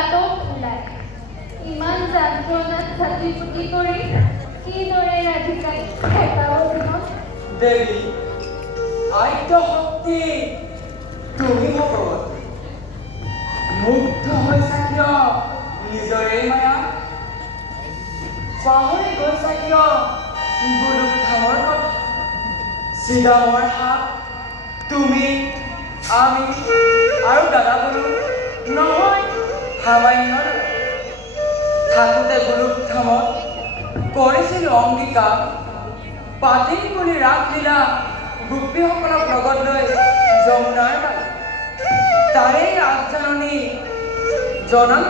বাটত ওলায় ইমান যন্ত্ৰণাত ছাতি ফুটি কৰি কিদৰে ৰাধিকাই হেতাব জীৱন দেৱী আদ্য শক্তি তুমি ভগৱতী মুগ্ধ হৈছা কিয় নিজৰে মায়া পাহৰি গৈছা কিয় গোলোক ধামৰ কথা শ্ৰীৰামৰ হাত তুমি আমি আৰু দাদা বোলো নহয় সামান্য থাকোঁতে গোলোক ধামত কৰিছিলোঁ অংগীকাৰ পাতিম বুলি ৰাসলীলা গোপীসকলক লগত লৈ যমুনাৰ মাজত তাৰেই আগজাননী জনাম